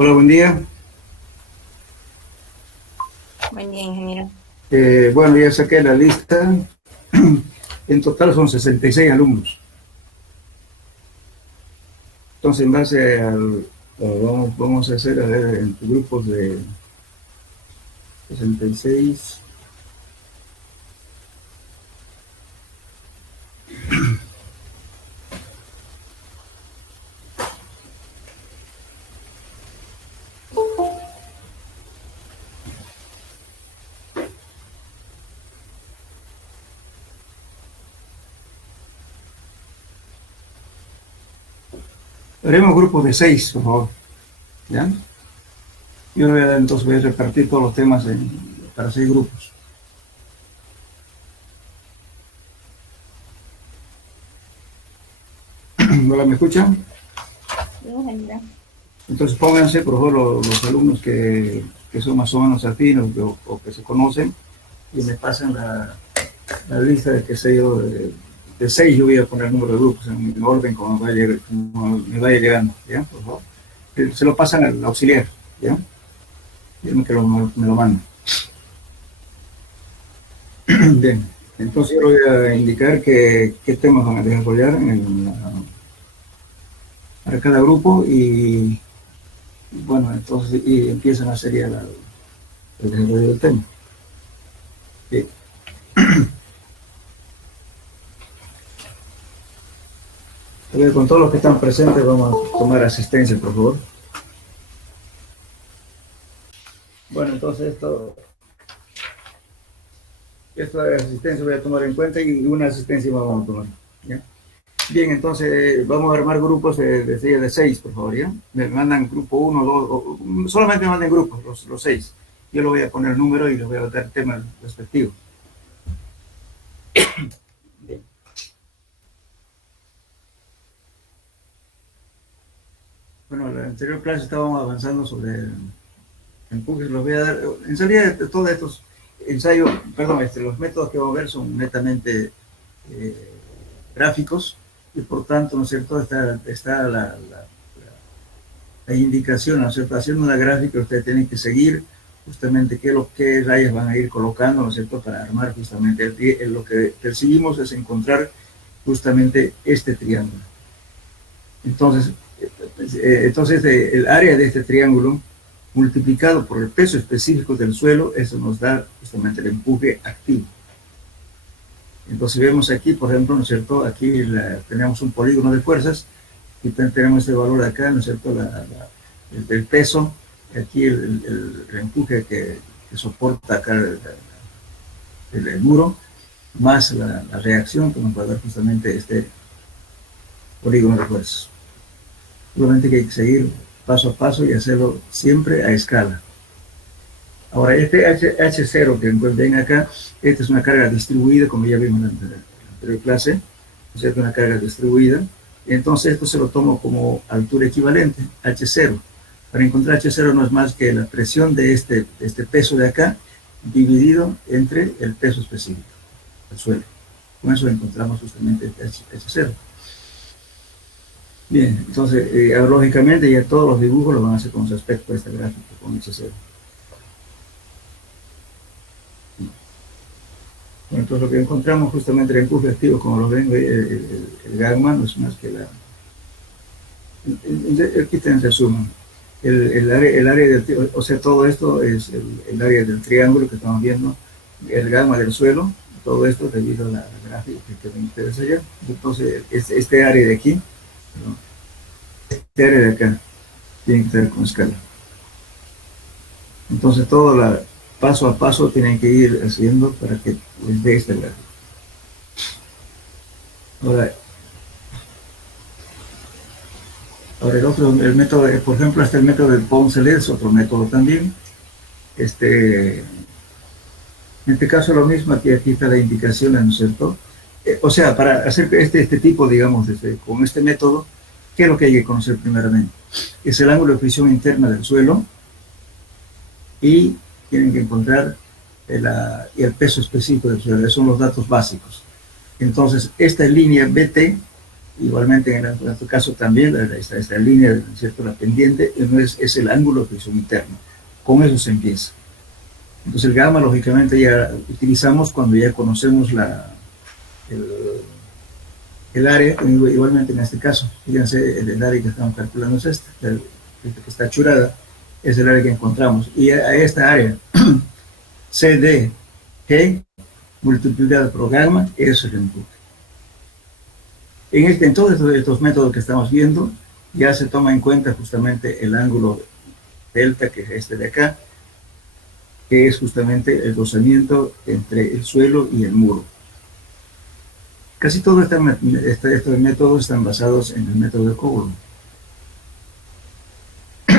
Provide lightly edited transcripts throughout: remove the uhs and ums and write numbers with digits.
Hola, buen día. Buen día, ingeniero. Bueno, ya saqué la lista. En total son 66 alumnos. Entonces, en base al... vamos a hacer, a ver, en grupos de 66. Haremos grupos de 6, por favor. ¿Ya? Yo entonces voy a repartir todos los temas para 6 grupos. ¿Hola, me escuchan? Sí, ingeniero. Entonces pónganse, por favor, los alumnos que son más o menos afines o que se conocen y me pasan la lista de que sé yo, de 6 yo voy a poner el número de grupos en orden como me vaya llegando, ¿ya? Por favor. Se lo pasan al auxiliar, ¿ya? Díganme que me lo mandan. Bien, entonces yo voy a indicar qué temas van a desarrollar para cada grupo y bueno, entonces y empiezan a sería el desarrollo del tema. Bien. A ver, con todos los que están presentes vamos a tomar asistencia, por favor. Bueno, entonces esta asistencia voy a tomar en cuenta y una asistencia vamos a tomar, ¿ya? Bien, entonces vamos a armar grupos de 6, por favor, ¿ya? Me mandan grupo 1, 2, solamente me manden grupos, los 6. Yo le voy a poner el número y le voy a dar el tema respectivo. Bien. Bueno, en la anterior clase estábamos avanzando sobre empujes, los voy a dar, en realidad de todos estos ensayos, perdón, los métodos que vamos a ver son netamente gráficos y por tanto, ¿no es cierto?, está la indicación, ¿no es cierto?, haciendo una gráfica ustedes tienen que seguir justamente qué rayas van a ir colocando, ¿no es cierto?, para armar justamente, lo que percibimos es encontrar justamente este triángulo. Entonces el área de este triángulo multiplicado por el peso específico del suelo, eso nos da justamente el empuje activo. Entonces vemos aquí, por ejemplo, ¿no es cierto?, aquí tenemos un polígono de fuerzas y tenemos este valor de acá, ¿no es cierto?, el peso, aquí el empuje que soporta acá el muro, más la reacción que nos va a dar justamente este polígono de fuerzas. Solamente que hay que seguir paso a paso y hacerlo siempre a escala. Ahora, este H0 que ven acá, esta es una carga distribuida, como ya vimos en la anterior clase, es una carga distribuida. Entonces, esto se lo tomo como altura equivalente, H0. Para encontrar H0 no es más que la presión de este peso de acá dividido entre el peso específico, el suelo. Con eso encontramos justamente H0. Bien, entonces, lógicamente ya todos los dibujos los van a hacer con respecto a este gráfico, con H0. Bueno, entonces lo que encontramos justamente el empuje activo, como lo ven, el gamma no es más que la... Aquí está en resumen. El área del, o sea, todo esto es el área del triángulo que estamos viendo, el gamma del suelo, todo esto debido a la gráfica que me interesa allá. Entonces, este área de aquí, ¿no? Este área de acá, tiene que estar con escala. Entonces, todo paso a paso tienen que ir haciendo para que les dé este gráfico. Ahora el método, por ejemplo, el método de Poncelet es otro método también. En este caso lo mismo, aquí está la indicación, ¿no es cierto? O sea, para hacer este tipo, digamos, con este método, ¿qué es lo que hay que conocer primeramente? Es el ángulo de fricción interna del suelo y tienen que encontrar el peso específico del suelo. Esos son los datos básicos. Entonces, esta línea BT, igualmente en este caso también, esta línea, ¿cierto? La pendiente, es el ángulo de fricción interna. Con eso se empieza. Entonces el gamma, lógicamente, ya utilizamos cuando ya conocemos el área, igualmente en este caso, fíjense, el área que estamos calculando es esta, que está churada, es el área que encontramos. Y a esta área, CDG, multiplicada por gamma, eso es el empuje. En todos estos métodos que estamos viendo, ya se toma en cuenta justamente el ángulo delta, que es este de acá, que es justamente el rozamiento entre el suelo y el muro. Casi todos estos métodos están basados en el método de Coulomb.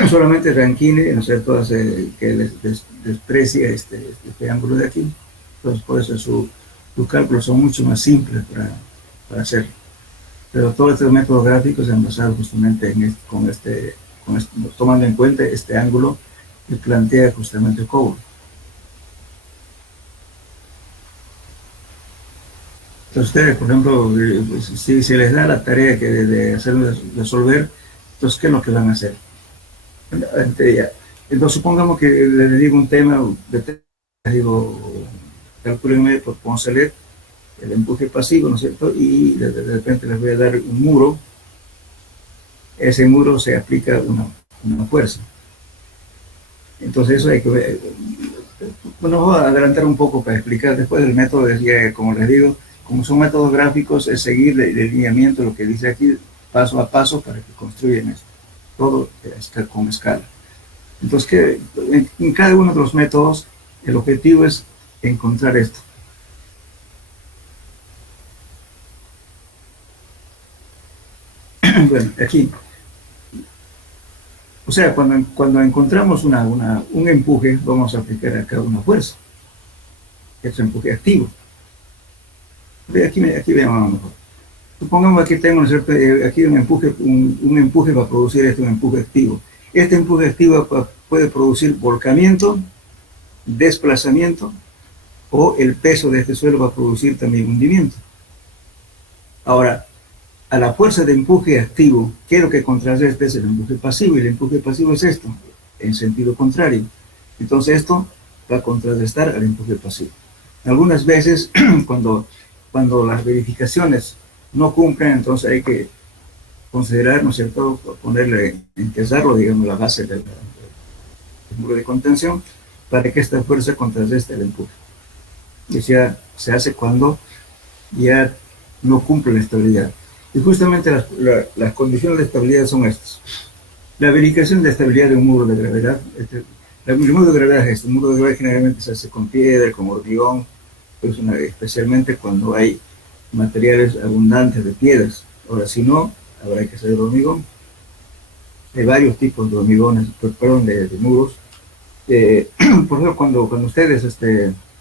Solamente Rankine, ¿no es cierto?, que desprecia este ángulo de aquí. Entonces, por eso sus cálculos son mucho más simples para hacerlo. Pero todos estos métodos gráficos se han basado justamente en tomando en cuenta este ángulo que plantea justamente Coulomb. Entonces ustedes, por ejemplo, si se les da la tarea de resolver, entonces, ¿qué es lo que van a hacer? Entonces, supongamos que les digo un tema, les digo, calculenme por Poncelet el empuje pasivo, ¿no es cierto? Y de repente les voy a dar un muro. Ese muro se aplica una fuerza. Entonces, eso hay que ver. Bueno, voy a adelantar un poco para explicar. Después del método, como les digo, como son métodos gráficos, es seguir el lineamiento, lo que dice aquí, paso a paso, para que construyan esto. Todo está con escala. Entonces, en cada uno de los métodos, el objetivo es encontrar esto. Bueno, aquí. O sea, cuando encontramos un empuje, vamos a aplicar acá una fuerza. Es un empuje activo. Aquí veamos mejor. Supongamos que tengo, ¿no es cierto?, aquí un empuje va a producir un empuje activo. Este empuje activo puede producir volcamiento, desplazamiento, o el peso de este suelo va a producir también hundimiento. Ahora, a la fuerza de empuje activo, ¿qué es lo que contrarresta? Es el empuje pasivo, y el empuje pasivo es esto, en sentido contrario. Entonces esto va a contrarrestar al empuje pasivo. Algunas veces, cuando las verificaciones no cumplen, entonces hay que considerar, ¿no es cierto?, enterrarlo, digamos, la base del muro de contención, para que esta fuerza contrarreste el empuje. Y se hace cuando ya no cumple la estabilidad. Y justamente las condiciones de estabilidad son estas. La verificación de estabilidad de un muro de gravedad. El muro de gravedad es esto. Un muro de gravedad generalmente se hace con piedra, con hormigón, pues especialmente cuando hay materiales abundantes de piedras. Ahora, si no, habrá que hacer hormigón. Hay varios tipos de hormigones, perdón, de muros. Por ejemplo, cuando ustedes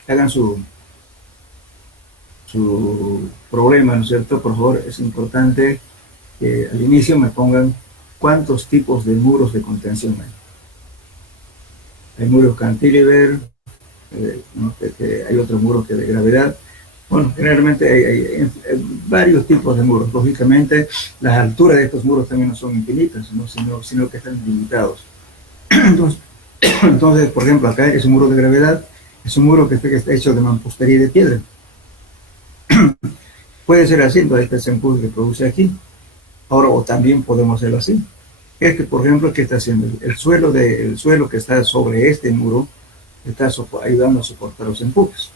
hagan su problema, ¿no es cierto?, por favor, es importante que al inicio me pongan cuántos tipos de muros de contención hay. Hay muros cantilever, ¿no?, hay otros muros que de gravedad. Bueno, generalmente hay varios tipos de muros. Lógicamente, las alturas de estos muros también no son infinitas, ¿no? Sino que están limitados. Entonces, entonces, por ejemplo, acá es un muro de gravedad, es un muro que está hecho de mampostería y de piedra. Puede ser así, entonces este empuje que produce aquí. Ahora, o también podemos hacerlo así. Es que, por ejemplo, ¿qué está haciendo? El suelo que está sobre este muro está ayudando a soportar los empujes.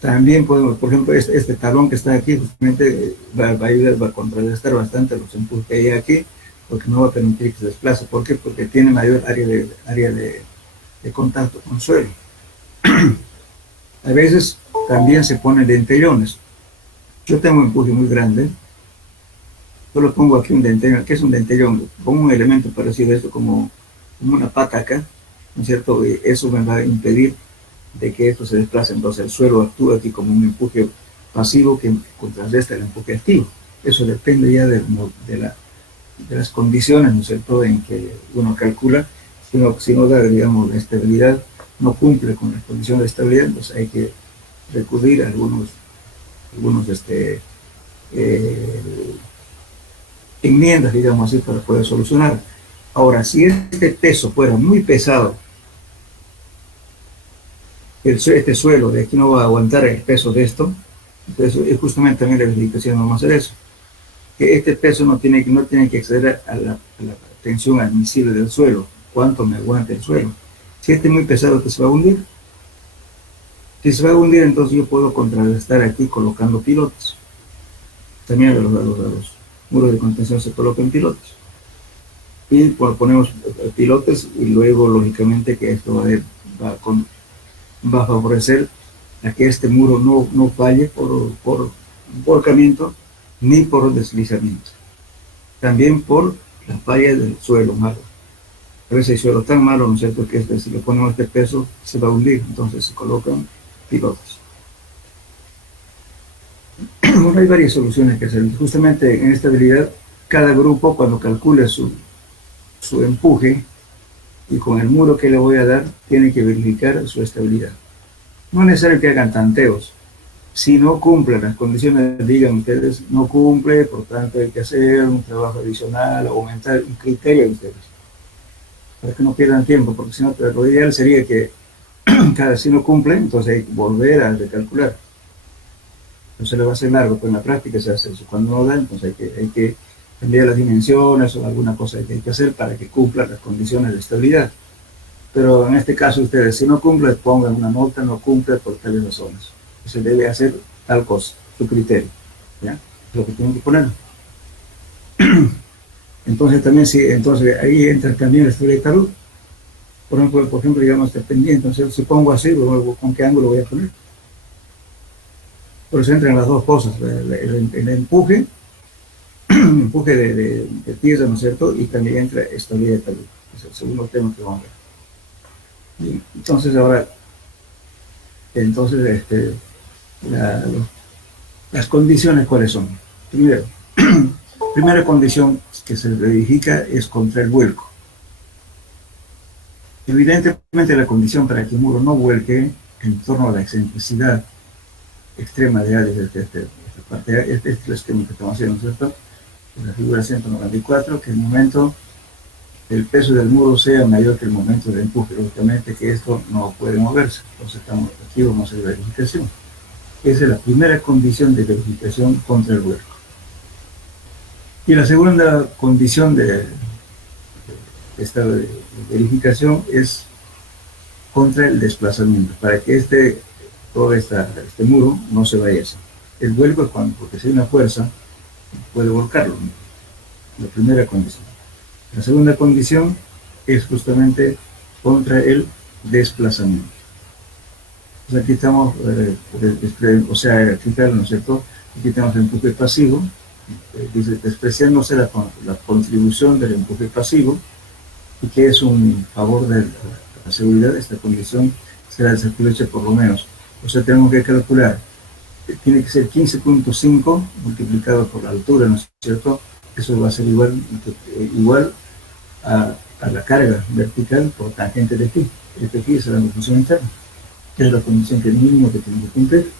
También podemos, por ejemplo, este talón que está aquí justamente va a ayudar, va a contrarrestar bastante los empujes que hay aquí, porque no va a permitir que se desplace. ¿Por qué? Porque tiene mayor área de contacto con el suelo. A veces también se ponen dentellones. Yo tengo un empuje muy grande, yo lo pongo aquí un dentellón. ¿Qué es un dentellón? Pongo un elemento parecido a esto, como una pata acá, ¿no es cierto? Y eso me va a impedir de que esto se desplace. Entonces el suelo actúa aquí como un empuje pasivo que contrarresta el empuje activo. Eso depende ya de las condiciones, ¿no es cierto?, en que uno calcula. Si no da, digamos, la estabilidad, no cumple con las condiciones de estabilidad, entonces hay que recurrir a algunos enmiendas, digamos así, para poder solucionar. Ahora, si este peso fuera muy pesado, este suelo de aquí no va a aguantar el peso de esto, entonces es justamente también la verificación vamos a hacer eso, que este peso no tiene que exceder a la tensión admisible del suelo, cuánto me aguanta el suelo. Si este es muy pesado, que se va a hundir. Si se va a hundir, entonces yo puedo contrarrestar aquí colocando pilotes. También a los muros de contención se colocan pilotes. Y ponemos pilotes y luego, lógicamente, que esto va a favorecer a que este muro no falle por volcamiento ni por deslizamiento. También por la falla del suelo malo. A veces el suelo tan malo, ¿no es cierto?, que si le ponemos este peso se va a hundir, entonces se colocan pilotes. Bueno, hay varias soluciones que hacer. Justamente en estabilidad, cada grupo cuando calcule su empuje y con el muro que le voy a dar, tiene que verificar su estabilidad. No es necesario que hagan tanteos. Si no cumplen las condiciones, digan ustedes, no cumple, por tanto hay que hacer un trabajo adicional, aumentar un criterio de ustedes, para que no pierdan tiempo, porque si no, lo ideal sería que si no cumple, entonces hay que volver a recalcular. Entonces le va a ser largo, pero en la práctica se hace eso. Cuando no da, entonces hay que cambiar las dimensiones o alguna cosa que hay que hacer para que cumpla las condiciones de estabilidad. Pero en este caso ustedes, si no cumple, pongan una nota, no cumple por tales razones. Se debe hacer tal cosa, su criterio. ¿Ya? Es lo que tienen que poner. Entonces también, entonces ahí entra también la estabilidad de talud. Por ejemplo, digamos, este pendiente. Entonces, si pongo así, ¿con qué ángulo voy a poner? Por eso entran las dos cosas, el empuje de tierra, ¿no es cierto? Y también entra estabilidad de talud. Es el segundo tema que vamos a ver. Bien, entonces ahora, las condiciones, ¿cuáles son? Primero, primera condición que se verifica es contra el vuelco. Evidentemente la condición para que el muro no vuelque en torno a la excentricidad extrema de esta parte, este es el esquema que estamos haciendo, ¿cierto? La figura 194, que el momento del peso del muro sea mayor que el momento del empuje, lógicamente que esto no puede moverse, entonces aquí vamos a hacer verificación. Esa es la primera condición de verificación contra el vuelco. Y la segunda condición de esta verificación es contra el desplazamiento, para que todo este muro no se vaya así. El vuelco es porque si hay una fuerza, puede volcarlo, ¿no? La primera condición. La segunda condición es justamente contra el desplazamiento. Pues aquí estamos, aquí está, ¿no es cierto? Aquí tenemos el empuje pasivo, dice, despreciándose la contribución del empuje pasivo, y que es un favor de la seguridad. Esta condición será el circulache por lo menos. O sea, tenemos que calcular, tiene que ser 15.5 multiplicado por la altura, ¿no es cierto? Eso va a ser igual a la carga vertical por tangente de phi. Este phi será la función interna. que es la condición que mínimo que tiene que cumplir.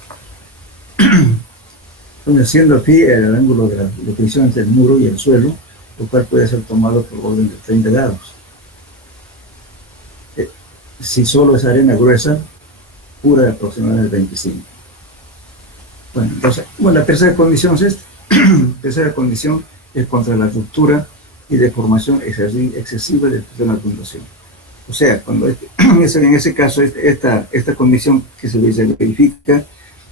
Entonces, siendo así el ángulo de la fricción entre el muro y el suelo, lo cual puede ser tomado por orden de 30 grados. Si solo es arena gruesa, pura de aproximadamente 25. Bueno, entonces, bueno, la tercera condición es esta. Tercera condición es contra la ruptura y deformación excesiva de la fundación. O sea, cuando en ese caso esta condición que se verifica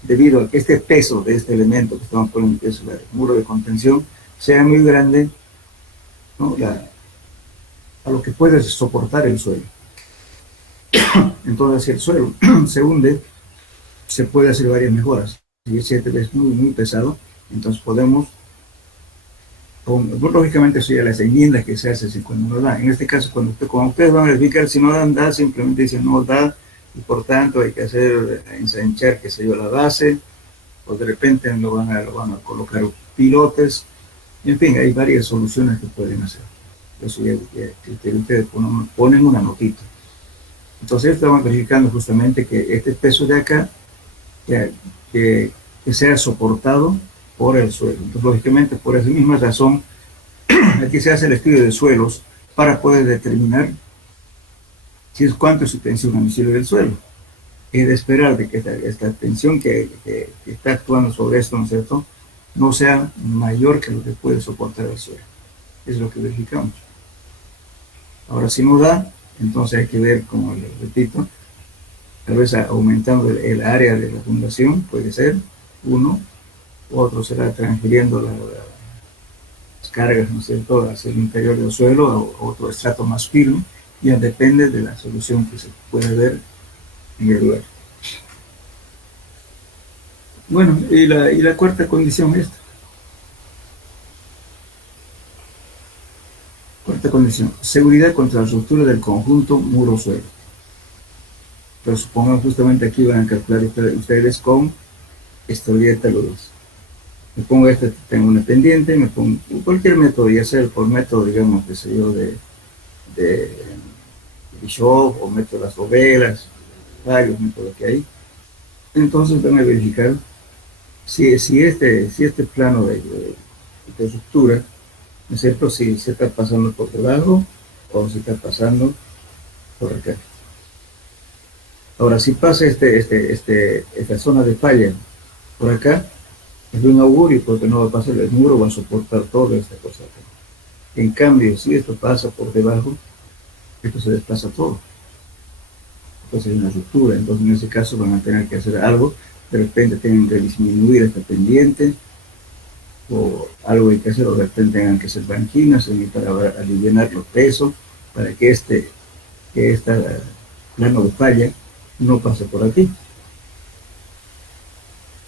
debido a que este peso de este elemento que estamos poniendo, que es el muro de contención, sea muy grande, ¿no? A lo que puede soportar el suelo. Entonces, si el suelo se hunde, se puede hacer varias mejoras. Si es muy pesado, entonces podemos, lógicamente eso ya las enmiendas que se hacen cuando no da. En este caso, cuando ustedes van a verificar, si no dan, da, simplemente dicen no da, y por tanto hay que hacer, ensanchar, qué sé yo, la base, o de repente lo van a colocar pilotes. En fin, hay varias soluciones que pueden hacer. Eso ya ustedes ponen una notita. Entonces estamos verificando justamente que este peso de acá que sea soportado por el suelo. Entonces, lógicamente, por esa misma razón, aquí se hace el estudio de suelos para poder determinar cuánto es su tensión admisible del suelo. Es de esperar de que esta tensión que está actuando sobre esto, ¿no es cierto?, no sea mayor que lo que puede soportar el suelo. Es lo que verificamos. Ahora, si no da, entonces hay que ver, como les repito, tal vez aumentando el área de la fundación, puede ser uno, otro será transfiriendo las cargas, ¿no es cierto?, hacia el interior del suelo a otro estrato más firme, ya depende de la solución que se puede ver en el lugar. Bueno, y la cuarta condición es esta. Cuarta condición, seguridad contra la ruptura del conjunto muro-suelo. Pero supongan justamente aquí van a calcular ustedes con estabilidad talurosa. Me pongo tengo una pendiente, me pongo cualquier método, ya sea por método, digamos, qué sé yo, de Bishop, o método de las ovelas, varios métodos que hay. Entonces van a verificar si este plano de ruptura, ¿no es cierto?, si se está pasando por debajo o si está pasando por acá. Ahora, si pasa esta zona de falla por acá, es de un augurio porque no va a pasar, el muro va a soportar toda esta cosa acá. En cambio, si esto pasa por debajo, esto se desplaza todo. Entonces hay una ruptura. Entonces en ese caso van a tener que hacer algo. De repente tienen que disminuir esta pendiente, o algo hay que hacer, o de repente tengan que hacer banquinas para aliviar los pesos, para que este plano de falla no pase por aquí.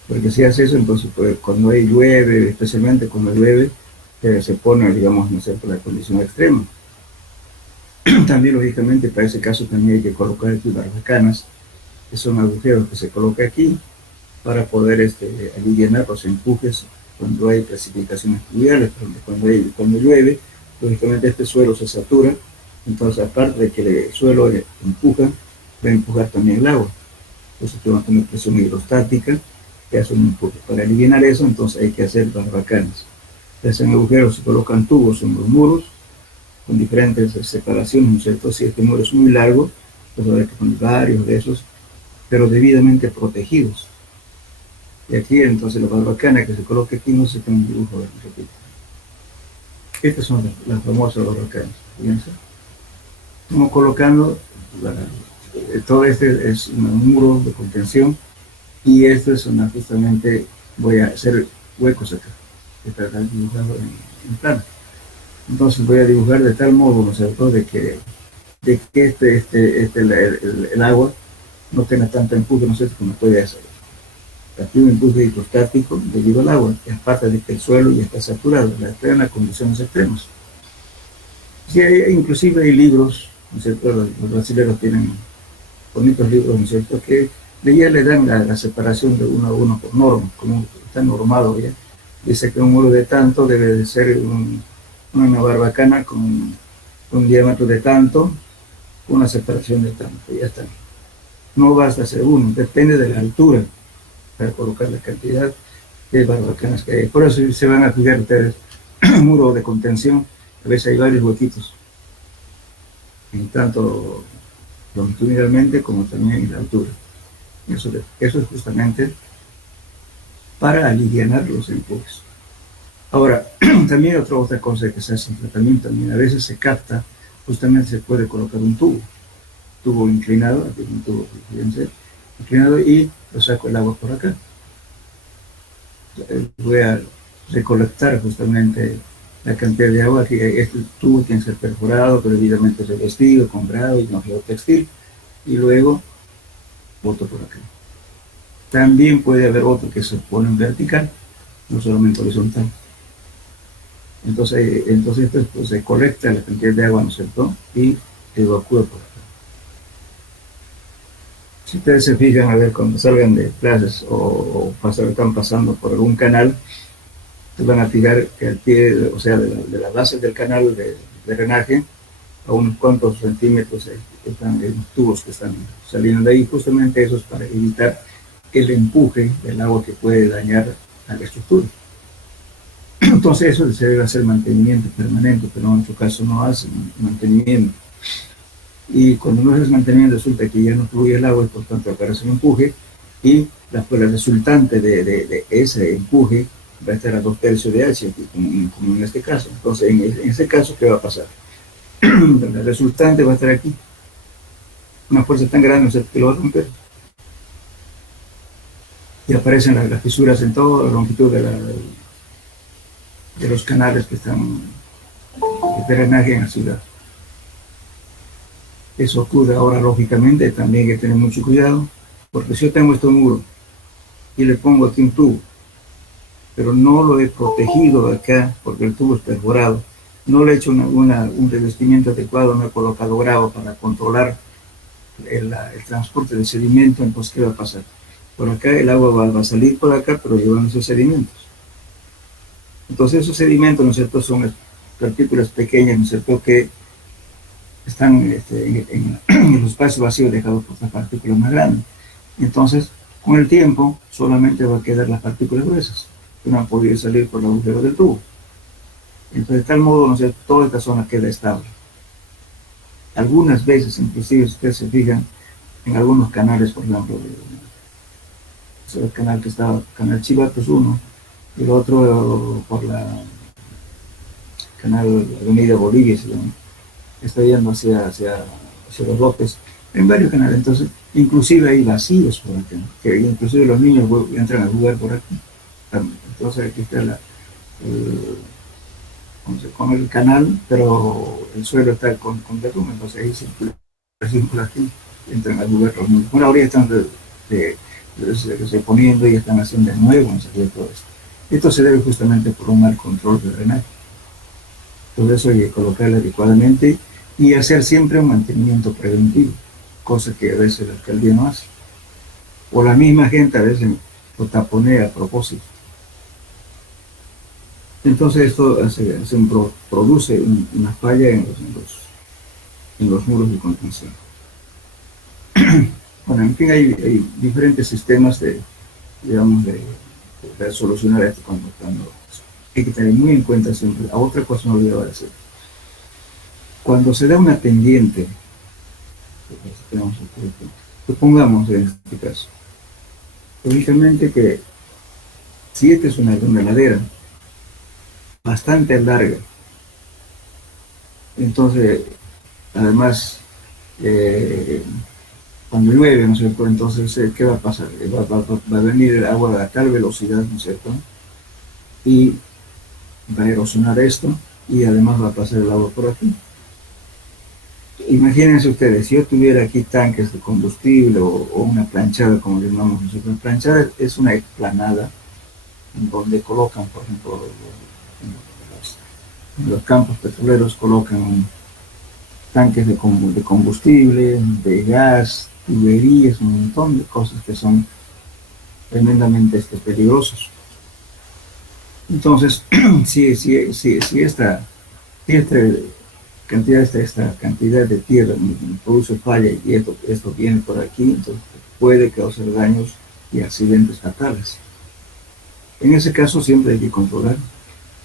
Porque si hace eso, entonces pues, cuando llueve, especialmente cuando llueve, se pone, digamos, no sé, por la condición extrema. También, lógicamente, para ese caso también hay que colocar aquí barbacanas, que son agujeros que se coloca aquí para poder aliviar los empujes cuando hay precipitaciones pluviales. Cuando llueve, lógicamente este suelo se satura, entonces aparte de que el suelo empuja, va a empujar también el agua. Entonces tenemos que tener presión hidrostática que hace un empuje. Para aliviar eso, entonces hay que hacer barbacanas. Se hacen agujeros, se colocan tubos en los muros con diferentes separaciones, ¿no es cierto? Si este muro es muy largo, pues habrá que poner varios de esos, pero debidamente protegidos. Y aquí entonces la barbacana que se coloca aquí, no se tiene un dibujo, repito. Estas son las famosas barbacanas, fíjense. Estamos colocando, todo este es un muro de contención, y esto es justamente, voy a hacer huecos acá, que está dibujado en plano. Entonces voy a dibujar de tal modo, ¿no es cierto?, de que el agua no tenga tanto empuje, ¿no es cierto?, como puede hacer. Aquí un empuje hidrostático debido al agua, que aparte de que el suelo ya está saturado, está en las condiciones extremas. Sí, inclusive hay libros, ¿no es cierto?, los brasileños tienen bonitos libros, ¿no es cierto?, que ya le dan la separación de uno a uno por norma, como está normado ya. Dice que un muro de tanto debe de ser una barbacana con un diámetro de tanto, una separación de tanto, ya está. No basta hacer uno, depende de la altura para colocar la cantidad de barbacanas que hay. Por eso se van a fijar ustedes un muro de contención, a veces hay varios huequitos, en tanto longitudinalmente como también en la altura. Eso es justamente para aliviar los empujes. Ahora, también otra cosa que se hace en tratamiento, también a veces se capta, justamente se puede colocar un tubo inclinado, aquí un tubo, fíjense, inclinado, y lo saco el agua por acá. Voy a recolectar justamente la cantidad de agua que este tubo tiene que ser perforado, pero debidamente revestido con grado y con geotextil, y luego boto por acá. También puede haber otro que se pone en vertical, no solamente horizontal. Entonces esto pues, se colecta la cantidad de agua, ¿no es cierto? Y evacúa por acá. Si ustedes se fijan, a ver, cuando salgan de clases o están pasando por algún canal, se van a fijar que al pie, o sea, de la base del canal de drenaje, a unos cuantos centímetros están los tubos que están saliendo de ahí. Justamente eso es para evitar el empuje del agua que puede dañar a la estructura. Entonces eso se debe hacer mantenimiento permanente, pero en nuestro caso no hace mantenimiento. Y cuando no haces mantenimiento resulta que ya no fluye el agua y por tanto aparece un empuje, y la resultante de ese empuje va a estar a 2/3 de H, como en este caso. Entonces en este caso, ¿qué va a pasar? La resultante va a estar aquí, una fuerza tan grande, o sea, que lo va a romper. Y aparecen las fisuras en toda la longitud de los canales que están de drenaje en la ciudad. Eso ocurre ahora, lógicamente, también hay que tener mucho cuidado, porque si yo tengo este muro y le pongo aquí un tubo, pero no lo he protegido de acá, porque el tubo es perforado, no le he hecho un revestimiento adecuado, no he colocado grava para controlar el transporte de sedimento, entonces ¿qué va a pasar? Por acá el agua va a salir por acá, pero llevan esos sedimentos. Entonces esos sedimentos, ¿no es cierto?, son partículas pequeñas, ¿no es cierto?, que están en los espacios vacíos dejados por estas partículas más grandes. Entonces, con el tiempo, solamente va a quedar las partículas gruesas, que no han podido salir por el agujero del tubo. Entonces, de tal modo, ¿no es cierto?, toda esta zona queda estable. Algunas veces, inclusive, si ustedes se fijan, en algunos canales, por ejemplo, el canal que estaba, Canal Chivatos 1, y el otro por la canal Avenida Bolivia, se llama, está yendo hacia los López, en varios canales. Entonces, inclusive hay vacíos por acá, que inclusive los niños entran a jugar por aquí. Entonces aquí está con el canal, pero el suelo está con derrumbe, entonces ahí circula aquí, entran a jugar los niños. Bueno, ahora están reponiendo y están haciendo de nuevo, no sé qué, todo esto. Esto se debe justamente por un mal control de drenaje. Todo eso hay que colocarlo adecuadamente y hacer siempre un mantenimiento preventivo, cosa que a veces la alcaldía no hace. O la misma gente a veces lo taponea a propósito. Entonces esto produce una falla en los muros de contención. Bueno, en fin, hay diferentes sistemas de solucionar esto cuando hay que tener muy en cuenta siempre. A otra cosa no olvidaba decir. Cuando se da una pendiente, supongamos en este caso, lógicamente que si esta es una ladera bastante larga, entonces, además, cuando llueve, ¿no es cierto?, entonces, ¿qué va a pasar? Va a venir el agua a tal velocidad, ¿no es cierto?, y va a erosionar esto, y además va a pasar el agua por aquí. Imagínense ustedes, si yo tuviera aquí tanques de combustible o una planchada, como llamamos nosotros. La planchada es una explanada en donde colocan, por ejemplo, en los campos petroleros colocan tanques de combustible, de gas, tuberías, un montón de cosas que son tremendamente peligrosos. Entonces, si este cantidad, esta cantidad de tierra produce falla y esto viene por aquí, entonces puede causar daños y accidentes fatales. En ese caso siempre hay que controlar.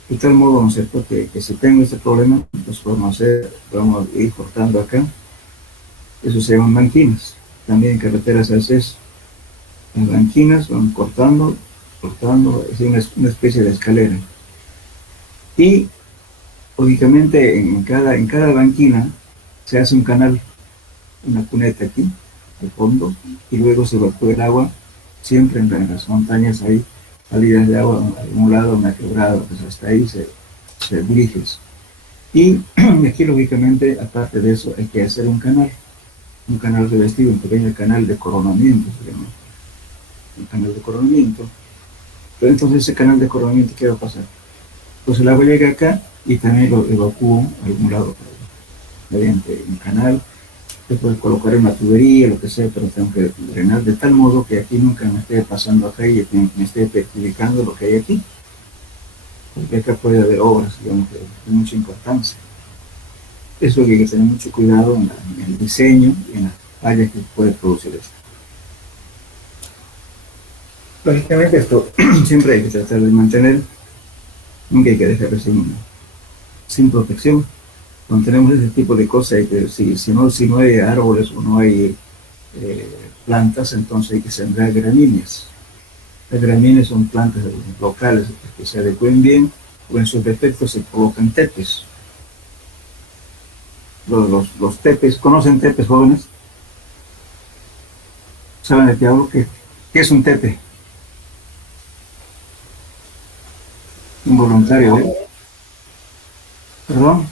De tal modo, ¿no es cierto?, que si tengo este problema, pues vamos a ir cortando acá. Eso se llaman banquinas. También en carreteras se hace eso. En banquinas van cortando, es una especie de escalera. Y, lógicamente, en cada banquina se hace un canal, una cuneta aquí, al fondo, y luego se evacúa el agua, siempre en las montañas hay salidas de agua, a un lado, una quebrada, pues hasta ahí se dirige. Y aquí, lógicamente, aparte de eso, hay que hacer un canal revestido, un pequeño canal de coronamiento, se llama, un canal de coronamiento. Pero entonces ese canal de coronamiento, ¿qué va a pasar? Pues el agua llega acá y también lo evacúo a algún lado mediante un canal. Se puede colocar una tubería, lo que sea, pero tengo que drenar de tal modo que aquí nunca me esté pasando acá y me esté perjudicando lo que hay aquí. Porque acá puede haber obras, digamos, de mucha importancia. Eso hay que tener mucho cuidado en el diseño y en las fallas que puede producir esto. Lógicamente esto siempre hay que tratar de mantener, nunca hay que dejarlo sin protección. Cuando tenemos ese tipo de cosas, hay que, si no hay árboles o no hay plantas, entonces hay que sembrar gramíneas. Las gramíneas son plantas locales que se adecúen bien, o en sus defectos se colocan tepes. Los tepes, ¿conocen tepes, jóvenes? ¿Saben de qué hablo? ¿Qué es un tepe? Involuntario, ¿eh? ¿Perdón?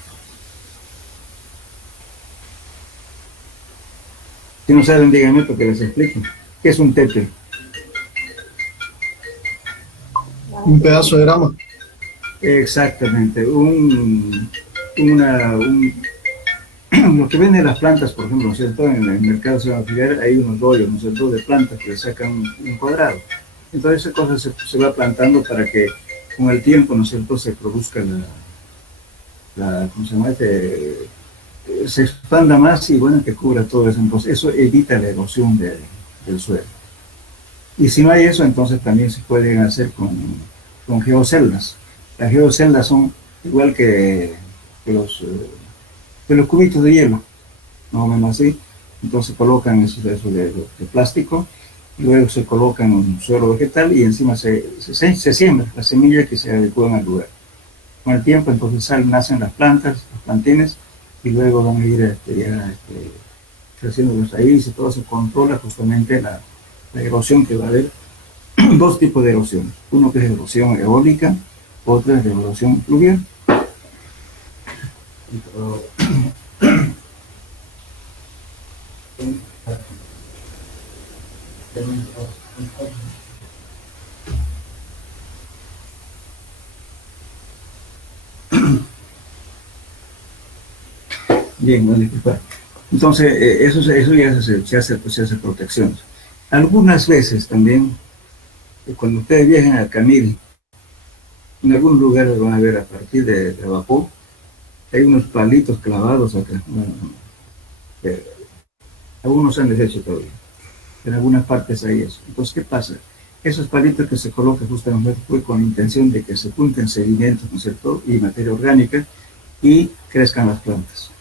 Si no saben, díganme porque les explico. ¿Qué es un tepe? Un pedazo de grama. Exactamente. Lo que venden las plantas, por ejemplo, ¿no es cierto? En el mercado se va a fijar, hay unos rollos, ¿no es cierto?, de plantas que le sacan un cuadrado. Entonces esa cosa se va plantando para que con el tiempo, ¿no es cierto?, se produzca ¿cómo se llama? Se expanda más y bueno, que cubra todo eso. Entonces eso evita la erosión del suelo. Y si no hay eso, entonces también se pueden hacer con geoceldas. Las geoceldas son igual que los cubitos de hielo, más o menos así. Entonces colocan eso de plástico, y luego se colocan un suelo vegetal y encima se siembra las semillas que se adecuan al lugar. Con el tiempo entonces nacen las plantas, los plantines, y luego van a ir creciendo los raíces y todo se controla justamente la erosión que va a haber. Dos tipos de erosiones, uno que es erosión eólica, otra es erosión fluvial. Bien, no disculpa. Entonces, eso ya se hace protección. Algunas veces también, cuando ustedes viajen a Camiri, en algunos lugares van a ver a partir de Abapó, hay unos palitos clavados acá. Algunos se han deshecho todavía. En algunas partes hay eso. Entonces, ¿qué pasa? Esos palitos que se colocan justamente fue con la intención de que se junten sedimentos, ¿no es cierto?, y materia orgánica, y crezcan las plantas.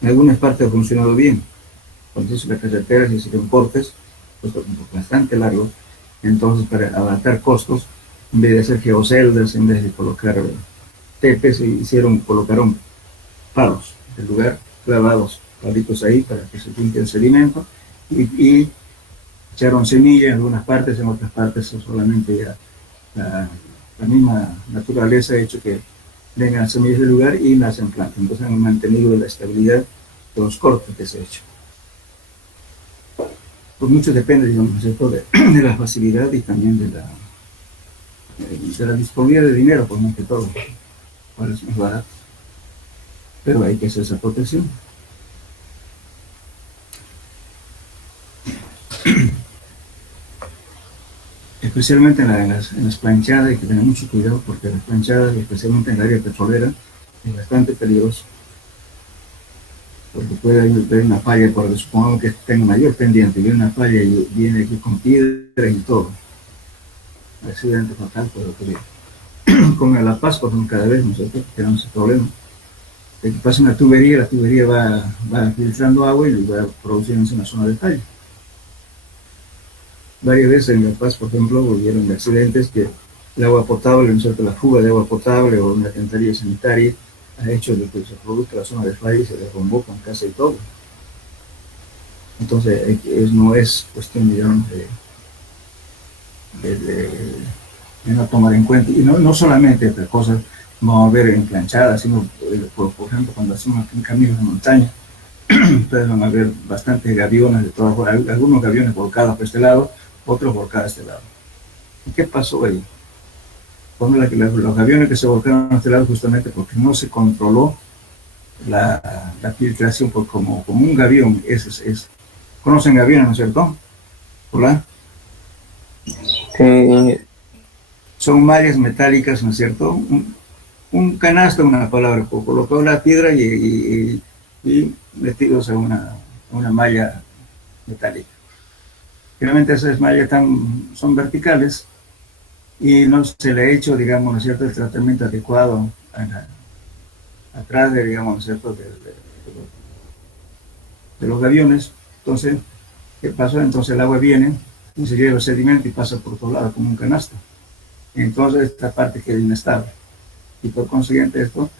En algunas partes ha funcionado bien. Cuando se hizo la carretera, se hicieron cortes, pues bastante largos. Entonces, para abaratar costos, en vez de hacer geoceldas, en vez de colocar tepes, colocaron palos del lugar, clavados, palitos ahí para que se junte el sedimento, y echaron semillas en algunas partes, en otras partes solamente ya la misma naturaleza ha hecho que vengan semillas del lugar y nacen plantas. Entonces han mantenido la estabilidad de los cortes que se ha hecho. Pues mucho depende, digamos, de la facilidad y también de la disponibilidad de dinero, por más que todo. Ahora es más barato. Pero hay que hacer esa protección. Especialmente en las planchadas hay que tener mucho cuidado porque las planchadas, especialmente en el área petrolera, es bastante peligroso. porque puede haber una falla, porque supongamos que tenga mayor pendiente, viene una falla y viene aquí con piedras y todo. Accidente fatal puede ocurrir. Con La Paz, por ejemplo, cada vez nosotros tenemos ese problema. De que pasa una tubería, la tubería va filtrando agua y va produciéndose una zona de falla. Varias veces en La Paz, por ejemplo, hubieron accidentes que el agua potable, ¿no es cierto?, la fuga de agua potable o una alcantarilla sanitaria ha hecho de que se produzca la zona de falla y se derrumbó con casa y todo. Entonces, no es cuestión, digamos, de no tomar en cuenta. Y no solamente estas cosas vamos a ver en planchadas, sino, por ejemplo, cuando hacemos un camino de montaña, ustedes van a ver bastantes gaviones de todas formas, algunos gaviones volcados por este lado, otros volcados a este lado. ¿Y qué pasó ahí? Bueno, los aviones que se volcaron a este lado justamente porque no se controló la filtración, pues como un gavión ¿conocen gaviones, no es cierto? ¿Hola? Son mallas metálicas, ¿no es cierto? Un canasto, una palabra, colocó la piedra y metidos a una malla metálica. Finalmente esas mallas son verticales y no se le ha hecho, digamos, ¿no es cierto?, el tratamiento adecuado atrás de, digamos, ¿no es cierto?, de los aviones. Entonces, ¿qué pasó? Entonces el agua viene y se lleva el sedimento y pasa por todo lado como un canasto. Entonces esta parte queda inestable y por consiguiente esto,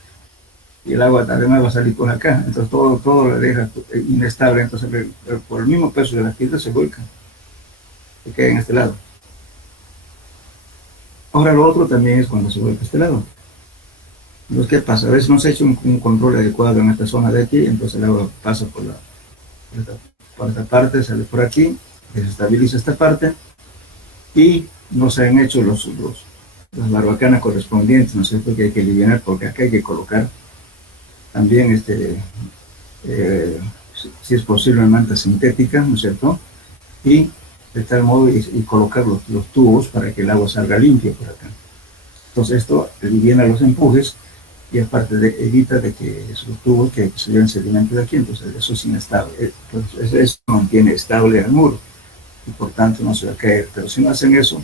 y el agua además va a salir por acá, entonces todo lo deja inestable, entonces por el mismo peso de la piedra se vuelca, se queda en este lado. Ahora lo otro también es cuando se vuelve a este lado. Entonces, ¿qué pasa? A veces no se ha hecho un control adecuado en esta zona de aquí, entonces el agua pasa por esta parte, sale por aquí, desestabiliza esta parte, y no se han hecho las barbacanas correspondientes, ¿no es cierto?, que hay que aliviar, porque acá hay que colocar también, si es posible, una manta sintética, ¿no es cierto?, y de tal modo y colocar los tubos para que el agua salga limpia por acá. Entonces esto alivia los empujes y aparte evita de que esos tubos que se lleven sedimento de aquí, entonces eso es inestable, entonces eso mantiene estable el muro y por tanto no se va a caer. Pero si no hacen eso,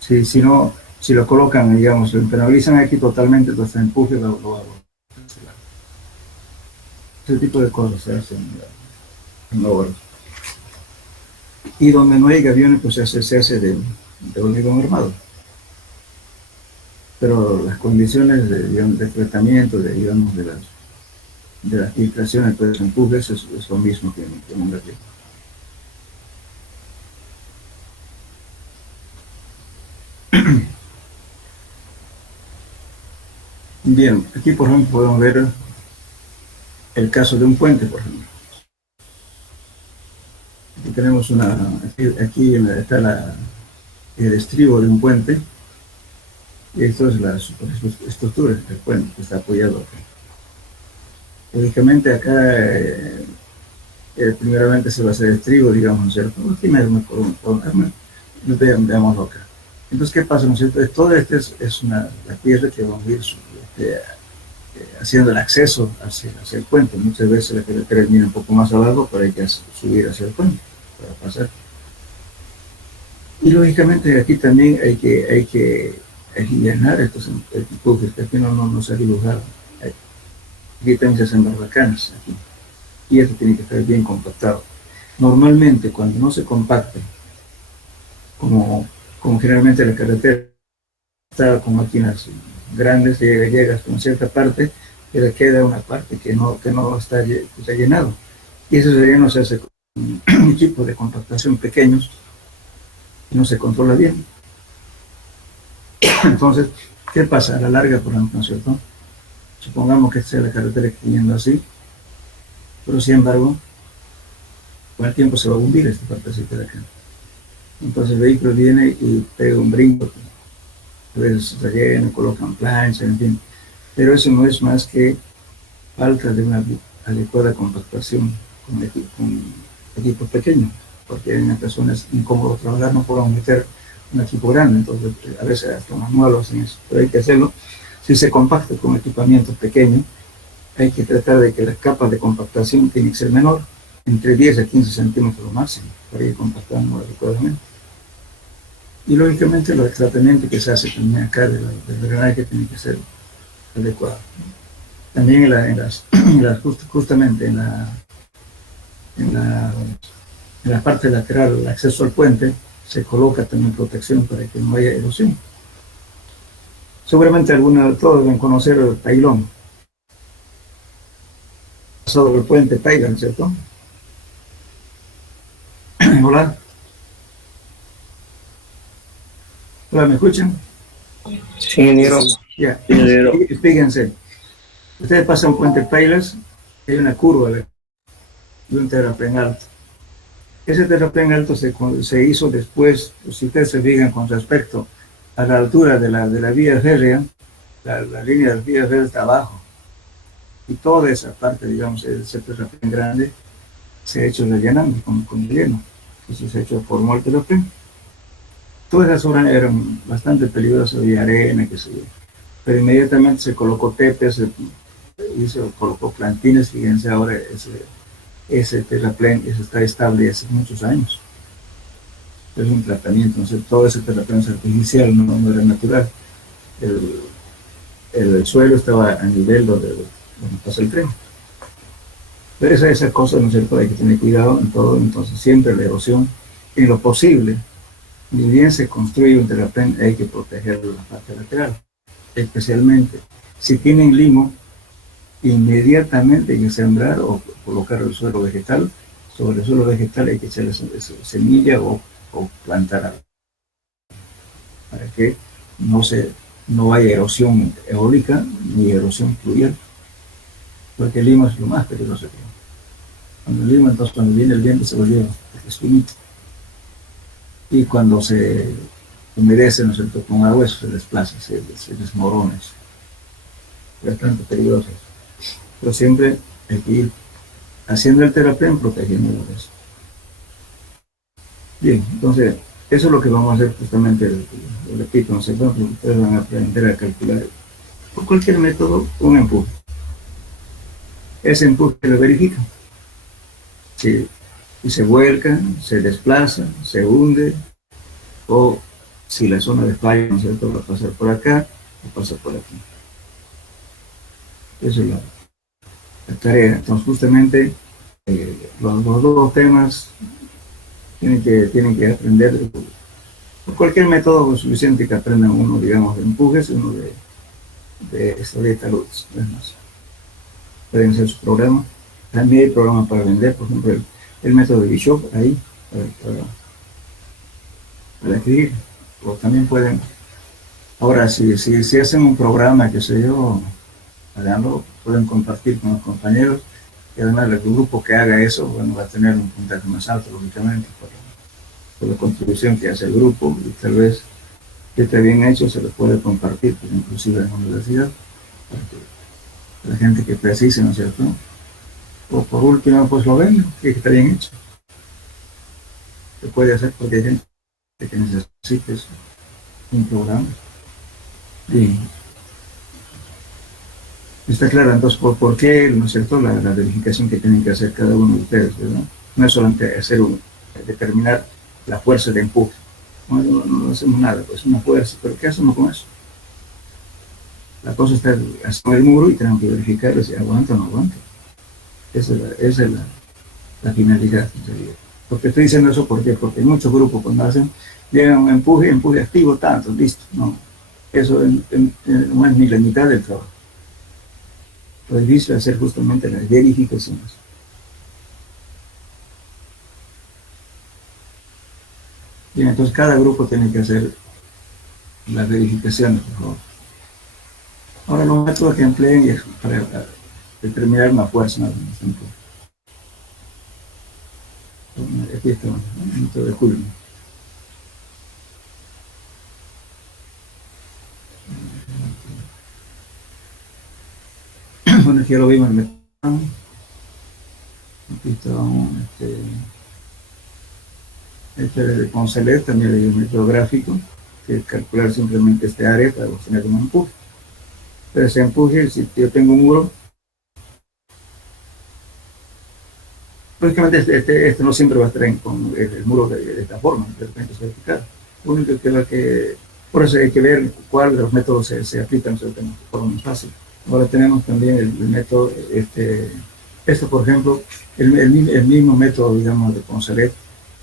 si lo colocan, digamos, lo impermeabilizan aquí totalmente, entonces el empuje lo va a cancelar. Ese tipo de cosas se hacen en obras. Y donde no hay gaviones, pues se hace de hormigón armado. Pero las condiciones de tratamiento, de las filtraciones de los empujes es lo mismo que en un gavión. Bien, aquí por ejemplo podemos ver el caso de un puente, por ejemplo. Aquí tenemos aquí está el estribo de un puente, y esto es la estructura del puente que está apoyado acá. Lógicamente acá, primeramente se va a hacer el estribo, digamos, ¿no es cierto? Aquí me veámoslo acá. Entonces, ¿qué pasa, no es cierto? Todo esto es la piedra que vamos a ir haciendo el acceso hacia el puente. Muchas veces la carretera viene un poco más abajo, pero hay que subir hacia el puente para pasar. Y lógicamente aquí también hay que aliviar estos empujes, que aquí no se ha dibujado. Aquí también se hacen barbacanas, aquí. Y esto tiene que estar bien compactado. Normalmente cuando no se compacta, como generalmente la carretera está con máquinas grandes, llega hasta una cierta parte, pero queda una parte que no está llenado. Y eso no se hace con equipos de compactación pequeños, no se controla bien. Entonces, ¿qué pasa? A la larga, por ejemplo, ¿no es cierto? Supongamos que sea la carretera que yendo así, pero sin embargo, con el tiempo se va a hundir esta partecita de acá. Entonces el vehículo viene y pega un brinco, a veces se llegan, colocan planchas, en fin, pero eso no es más que falta de una adecuada compactación con equipos pequeños, porque en ocasiones es incómodo trabajar, no podemos meter un equipo grande, entonces a veces hasta los manuales hacen eso, pero hay que hacerlo. Si se compacta con equipamiento pequeño, hay que tratar de que las capas de compactación tienen que ser menor, entre 10 a 15 centímetros lo máximo, para ir compactando adecuadamente. Y lógicamente el tratamiento que se hace también acá del drenaje tiene que ser adecuado. También justamente en la parte lateral, el acceso al puente, se coloca también protección para que no haya erosión. Seguramente todos deben conocer el Tailón, sobre el puente Tailán, ¿cierto? Hola. Hola, ¿me escuchan? Sí, ingeniero. Ya, fíjense. Ustedes pasan puente Payless, hay una curva de un terraplén alto. Ese terraplén alto se hizo después, si ustedes se fijan con respecto a la altura de la vía férrea, la línea de la vía férrea está abajo. Y toda esa parte, digamos, ese terraplén grande, se ha hecho rellenando con hielo. Entonces se ha hecho formó el terraplén. Todas esas zonas eran bastante peligrosas, había arena, qué sé yo. Pero inmediatamente se colocó tepes, se colocó plantines, fíjense ahora ese terraplén está estable hace muchos años. Es un tratamiento, entonces todo ese terraplén es artificial, no era natural. El suelo estaba a nivel donde pasa el tren. Pero esa cosa, ¿no es cierto? Hay que tener cuidado en todo, entonces siempre la erosión, en lo posible, ni bien se construye un terraplén, hay que proteger la parte lateral, especialmente si tienen limo, inmediatamente hay que sembrar o colocar el suelo vegetal. Sobre el suelo vegetal hay que echarle semilla o plantar algo para que no haya erosión eólica ni erosión fluvial, porque el limo es lo más peligroso. Cuando el limo, entonces cuando viene el viento se lo lleva, es finito. Y cuando se humedece, ¿no es cierto?, con agua, eso se desplaza, se desmorona. Es bastante peligroso. Pero siempre hay que ir haciendo el terraplén, protegiendo eso. Bien, entonces, eso es lo que vamos a hacer justamente, lo repito, no sé cuánto, ustedes van a aprender a calcular por cualquier método un empuje. Ese empuje lo verifican. Si se vuelca, se desplaza, se hunde, o si la zona de falla, ¿no es cierto?, va a pasar por acá o pasa por aquí. Eso es la tarea. Entonces, justamente, los dos temas tienen que aprender por cualquier método suficiente que aprendan uno, digamos, de empujes, uno de estabilidad de luz. Pueden hacer su programa. También hay programas para vender, por ejemplo, el método de Bishop, ahí, para adquirir. O también pueden, ahora, si hacen un programa, que sé yo, pueden compartir con los compañeros, y además el grupo que haga eso, bueno, va a tener un puntaje más alto, lógicamente, por la contribución que hace el grupo, y tal vez que esté bien hecho se lo puede compartir, pues, inclusive en la universidad, para que la gente que precise, ¿no es cierto?, o por último, pues lo ven, que está bien hecho. Se puede hacer porque hay gente que necesite un programa. Bien. Está claro, entonces, ¿por qué, no es cierto?, la verificación que tienen que hacer cada uno de ustedes, ¿verdad? No es solamente determinar la fuerza de empuje. No hacemos nada, pues una fuerza, pero ¿qué hacemos con eso? La cosa está haciendo el muro y tenemos que verificar si aguanta o no aguanta. Esa es la finalidad. Porque estoy diciendo eso porque hay muchos grupos cuando hacen, llegan un empuje activo tanto, listo. No, eso no es ni la mitad del trabajo. Lo difícil es hacer justamente las verificaciones. Bien, entonces cada grupo tiene que hacer las verificaciones, por favor. Ahora los métodos que empleen es para determinar una fuerza. Aquí está el método de Coulomb. Bueno, aquí ya lo vimos en el método. Aquí está este de Poncelet, también hay un método gráfico, que es calcular simplemente este área para obtener un empuje. Pero ese empuje, si yo tengo un muro, Lógicamente, este no siempre va a estar con el muro de esta forma, de repente es vertical. Lo único por eso hay que ver cuál de los métodos se aplican de forma más fácil. Ahora tenemos también el método, esto por ejemplo, el mismo método, digamos, de Poncelet,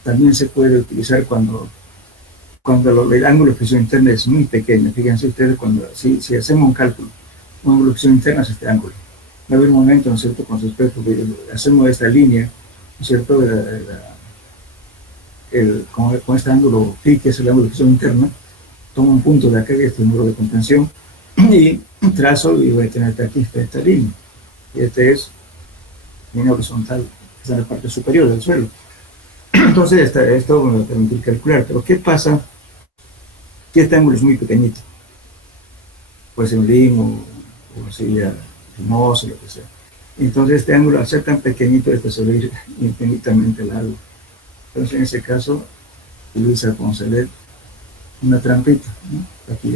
también se puede utilizar cuando el ángulo de presión interna es muy pequeño. Fíjense ustedes, si hacemos un cálculo, un ángulo de presión interna es este ángulo. Va a haber un momento, ¿no es cierto?, con respecto a hacemos esta línea, ¿no es cierto?, con este ángulo phi, que es el ángulo de presión interna, tomo un punto de acá, que es el muro de contención, y trazo y voy a tener aquí esta línea. Y este es línea horizontal, está en la parte superior del suelo. Entonces, esto me va a permitir calcular. Pero, ¿qué pasa si este ángulo es muy pequeñito? Puede ser un limo, o sería limoso, lo que sea. Entonces, este ángulo, al ser tan pequeñito, este se va a ir infinitamente largo. Entonces, en ese caso, utiliza Poncelet una trampita, ¿no? Aquí,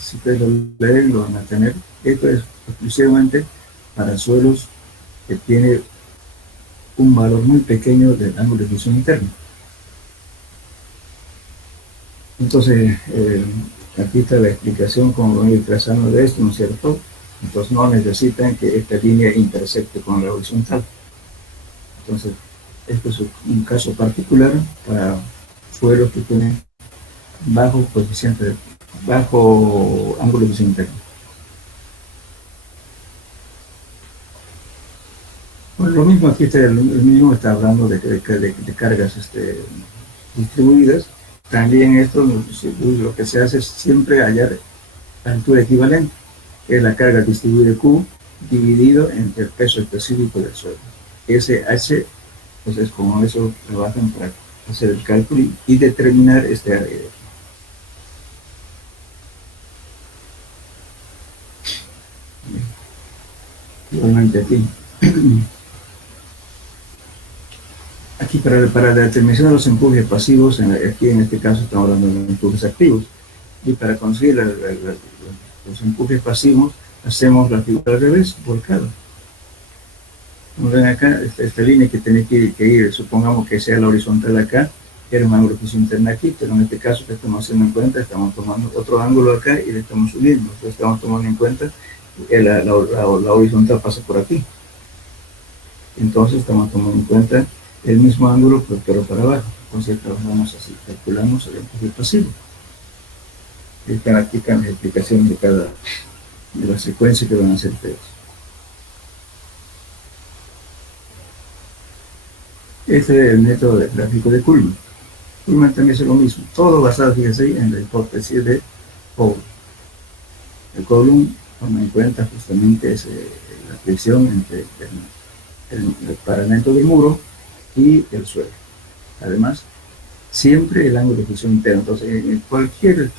si ustedes lo leen, lo van a tener. Esto es exclusivamente para suelos que tienen un valor muy pequeño del ángulo de presión interna. Entonces, aquí está la explicación como van a ir trazando de esto, ¿no es cierto? Entonces no necesitan que esta línea intersecte con la horizontal. Entonces, esto es un caso particular para suelos que tienen bajo ángulo de presión interna. Bueno, lo mismo aquí, el mismo está hablando de cargas distribuidas. También esto lo que se hace es siempre hallar la altura equivalente, que es la carga distribuida Q dividido entre el peso específico del suelo. Ese H, pues es como eso trabajan para hacer el cálculo y determinar este área de aquí. Igualmente aquí. Aquí para la determinación de los empujes pasivos, aquí en este caso estamos hablando de empujes activos, y para conseguir los empujes pasivos hacemos la figura al revés, volcada. Como ven acá, esta línea que tiene que ir, supongamos que sea la horizontal acá, era un ángulo de presión interna aquí, pero en este caso que estamos haciendo en cuenta, estamos tomando otro ángulo acá y le estamos subiendo. Entonces estamos tomando en cuenta que la horizontal pasa por aquí. Entonces estamos tomando en cuenta el mismo ángulo, pero para abajo. Entonces trabajamos así, calculamos el empuje pasivo. Están aquí las explicaciones de la secuencia que van a hacer ustedes. Este es el método de gráfico de Kuhlmann. Kuhlmann también es lo mismo, todo basado, fíjense, en la hipótesis de Coulomb. El Coulomb toma en cuenta justamente la fricción entre el paramento del muro y el suelo. Además, siempre el ángulo de fricción interno. Entonces, en cualquier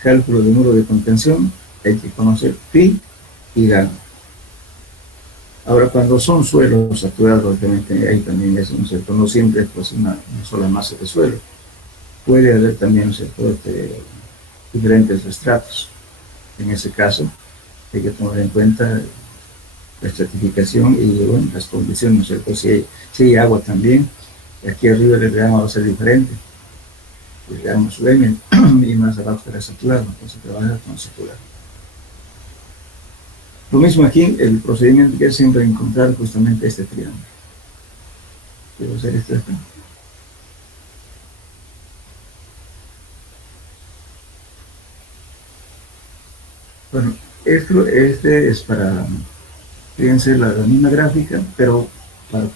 cálculo de muro de contención hay que conocer phi y gamma. Ahora, cuando son suelos saturados, obviamente ahí también es, ¿no es cierto? No siempre es pues, una sola masa de suelo. Puede haber también, ¿no es cierto?, diferentes estratos. En ese caso, hay que tomar en cuenta la estratificación y bueno, las condiciones, ¿no es cierto? Si hay agua también, aquí arriba el diagrama va a ser diferente. El diagrama sureño y más abajo estará saturado, entonces trabaja con saturado. Lo mismo aquí, el procedimiento que es siempre encontrar justamente este triángulo. Quiero hacer esto acá. Bueno, este es para, fíjense, la misma gráfica, pero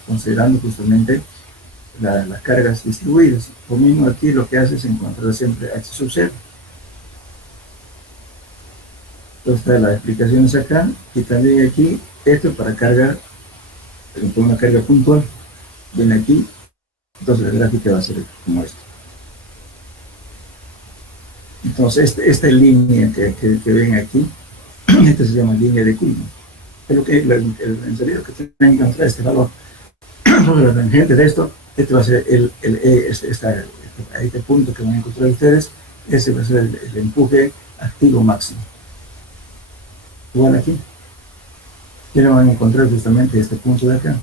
considerando justamente las cargas distribuidas. Lo mismo aquí lo que hace es encontrar siempre H sub 0. Entonces está las explicaciones acá, y también aquí, esto para carga, con una carga puntual. Ven aquí, entonces la gráfica va a ser como esto. Entonces esta línea que ven aquí, esta se llama línea de Kuhlmann. Es lo que en serio que tienen que encontrar este valor. Entonces la tangente de esto, este va a ser este punto que van a encontrar ustedes, ese va a ser el empuje activo máximo. Igual aquí, y van a encontrar justamente este punto de acá,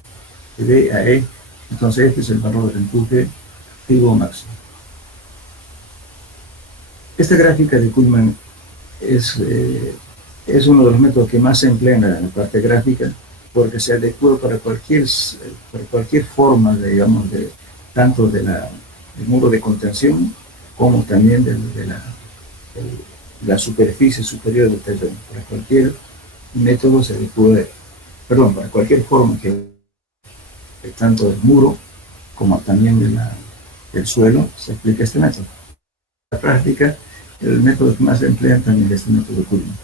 de A, E, Entonces este es el valor del empuje activo máximo. Esta gráfica de Kuhlmann es uno de los métodos que más se emplea en la parte gráfica, porque se adecua para cualquier forma, digamos, tanto del muro de contención como también de la superficie superior del terreno. Para cualquier método se adecua, para cualquier forma tanto del muro como también del suelo, se aplica este método. En la práctica, el método que más se emplea también es el método Kuhlmann.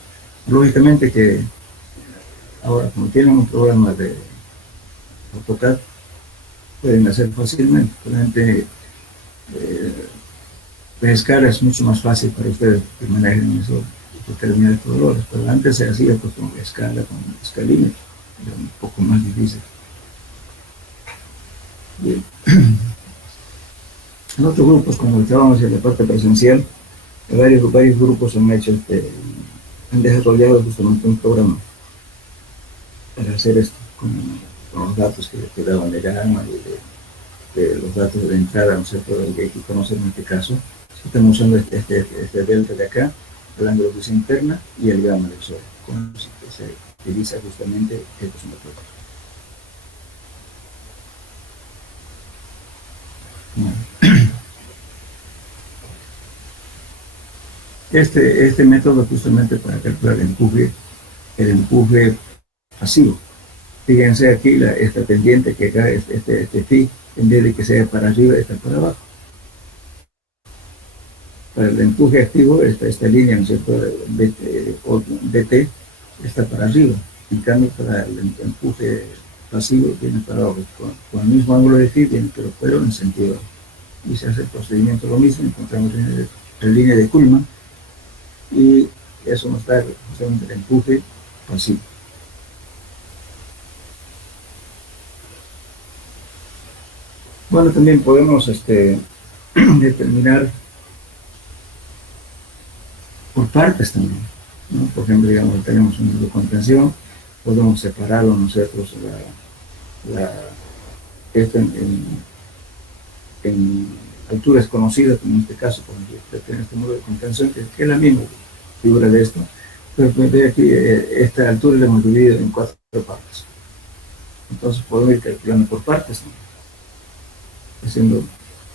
Lógicamente que ahora, como tienen un programa de AutoCAD, pueden hacer fácilmente. Realmente, la escala es mucho más fácil para ustedes que manejen esos determinados valores, pero antes se hacía pues, con escala, con escalímetro, era un poco más difícil. Bien. En otros grupos, como estábamos en la parte presencial, varios grupos han hecho han desarrollado justamente un programa para hacer esto con los datos que daban de gama y de los datos de entrada, ¿no es cierto?, que conocen en este caso. Estamos usando este delta de acá, el ángulo de visión interna y el gamma del suelo, con eso se utiliza justamente estos métodos. Bueno. Este método justamente para calcular el empuje pasivo. Fíjense aquí esta pendiente que acá, este phi, en vez de que sea para arriba, está para abajo. Para el empuje activo, esta línea, ¿no es cierto?, DT, está para arriba. En cambio, para el empuje pasivo, viene para abajo. Con el mismo ángulo de phi, pero en sentido. Y se hace el procedimiento lo mismo, encontramos la línea de Kuhlmann, y eso nos da justamente el empuje pasivo. Bueno, también podemos determinar por partes también, ¿no? Por ejemplo, digamos, tenemos un muro de contención, podemos separarlo nosotros esto en alturas conocidas, como en este caso, por ejemplo, tenemos este muro de contención, que es la misma figura de esto, pero ve aquí, esta altura la hemos dividido en 4 partes. Entonces podemos ir calculando por partes, ¿no? Haciendo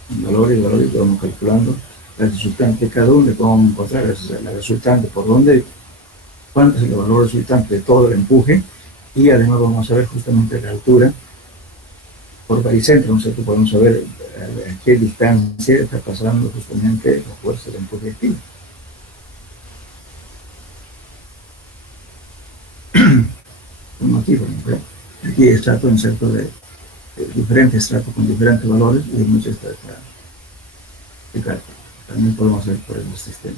valores, vamos calculando la resultante de cada uno, y vamos a encontrar la resultante por cuánto es el valor resultante de todo el empuje, y además vamos a ver justamente la altura por baricentro, ¿no es cierto? Podemos saber a qué distancia está pasando justamente la fuerza del empuje activo. Un motivo, ¿no? Aquí estrato en cierto de diferentes estratos con diferentes valores, y hay muchas también podemos hacer por el sistema.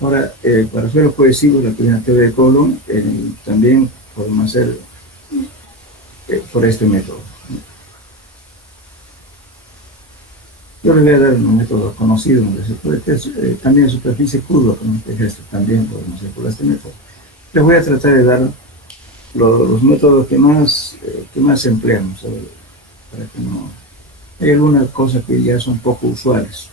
Ahora, para hacer los cohesivos, la primera teoría de Coulomb, también podemos hacer por este método. Yo les voy a dar un método conocido, donde se puede también superficie curva, como este también podemos hacer por este método. Les voy a tratar de dar los métodos que más empleamos, ¿sabes? Para que no... Hay algunas cosas que ya son poco usuales.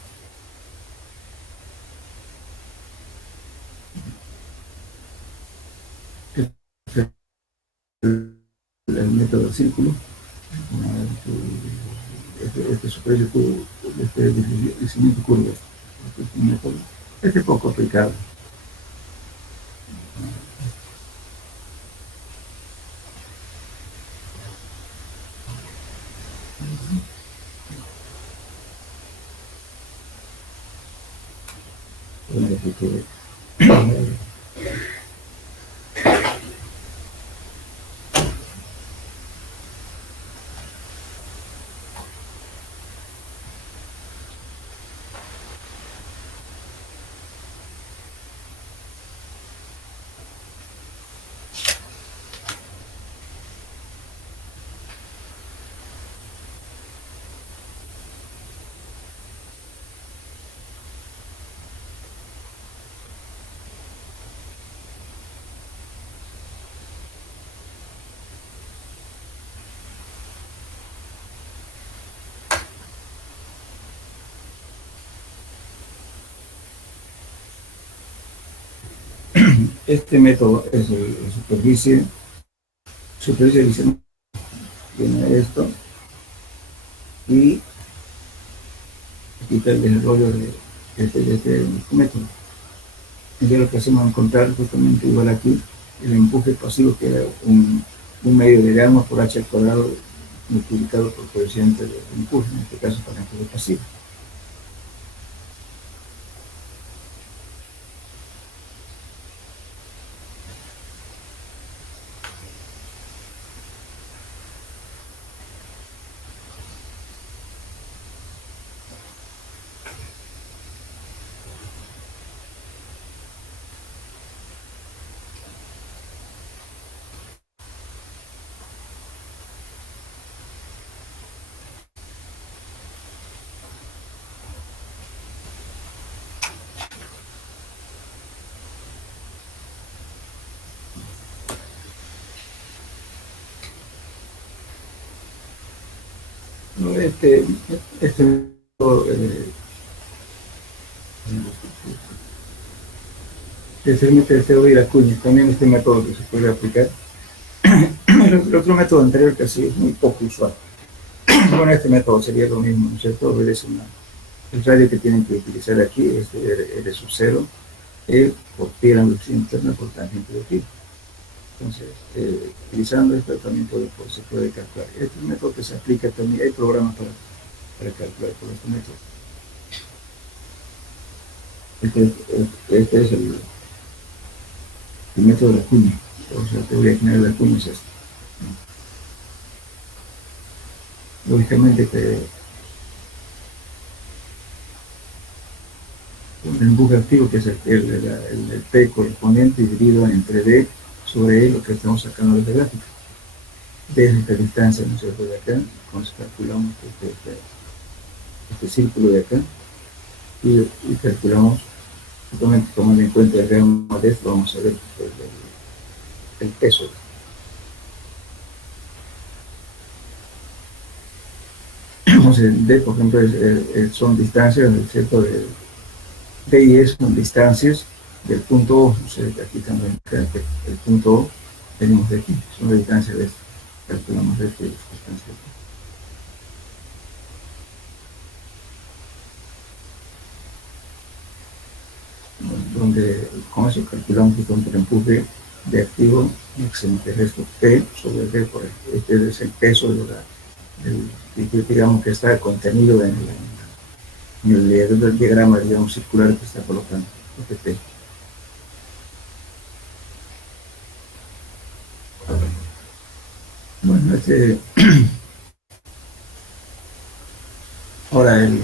El método del círculo, superficie curva, crecimiento curva, este método, es poco aplicable. Este método es el superficie dice, tiene esto, y quita el desarrollo de este método. Entonces lo que hacemos es encontrar justamente igual aquí el empuje pasivo, que era un medio de gamma por h al cuadrado multiplicado por coeficiente de empuje, en este caso para empuje pasivo. Este método, es el método de Iracuña, también este método que se puede aplicar. El otro método anterior que así es muy poco usual. Bueno, este método sería lo mismo, ¿no es cierto? Obedece el radio que tienen que utilizar aquí es de R sub 0, por pi la velocidad interna por tangente de pi. Entonces, utilizando esto también se puede calcular. Este es un método que se aplica también, hay programas para calcular por este método. Este es el método de Acuña, o sea, la teoría general de Acuña es esto. Lógicamente que un empuje activo, que es el P correspondiente, dividido entre D sobre E, lo que estamos sacando de la gráfica. D es esta distancia, ¿no es cierto?, de acá. Entonces calculamos este círculo de acá y calculamos, justamente tomando en cuenta el gamma de esto, vamos a ver el peso. Entonces, D, por ejemplo, son distancias, ¿cierto?, D y E son distancias del punto O. O sea, aquí también el punto O tenemos de aquí, son la distancia de esto. Calculamos de esta distancia aquí. Donde con eso calculamos el empuje de activo, que es esto P sobre D, por este es el peso digamos que está contenido en el diagrama, digamos, circular que está colocando este P. Bueno, ahora en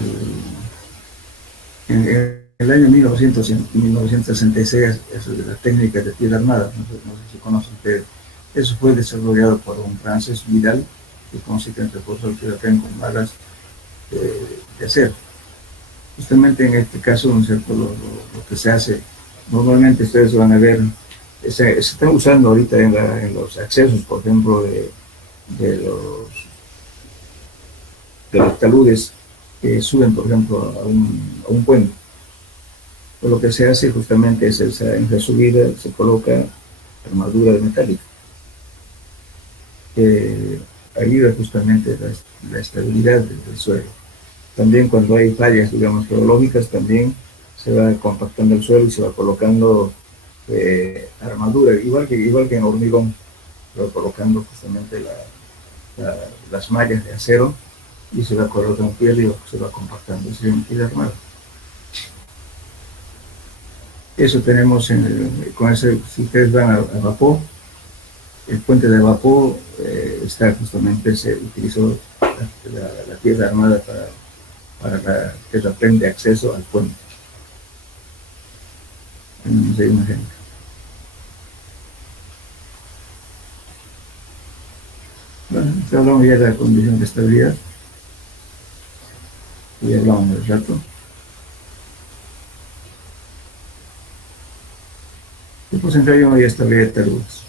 el año 1966, eso de las técnicas de tierra armada, no sé si conocen ustedes, eso fue desarrollado por un francés, Vidal, que consiste en reforzar el tierra con balas de acero. Justamente en este caso, ¿no es cierto?, lo que se hace, normalmente ustedes van a ver, se están usando ahorita en los accesos, por ejemplo, de los taludes que suben, por ejemplo, a un puente. Pues lo que se hace justamente es en la subida se coloca armadura metálica, que ayuda justamente la estabilidad del suelo. También cuando hay fallas, digamos, geológicas, también se va compactando el suelo y se va colocando armadura, igual que en hormigón, se va colocando justamente las mallas de acero y se va colocando piel y se va compactando y se va armado. Eso tenemos con ese, si ustedes van a Vapor, el puente de Vapor está justamente, se utilizó la piedra armada para que es la tren de acceso al puente. Hay un ejemplo. Bueno, hablamos ya de la condición de estabilidad. Y hablamos del rato. Después entraríamos ya a estabilidad de taludes.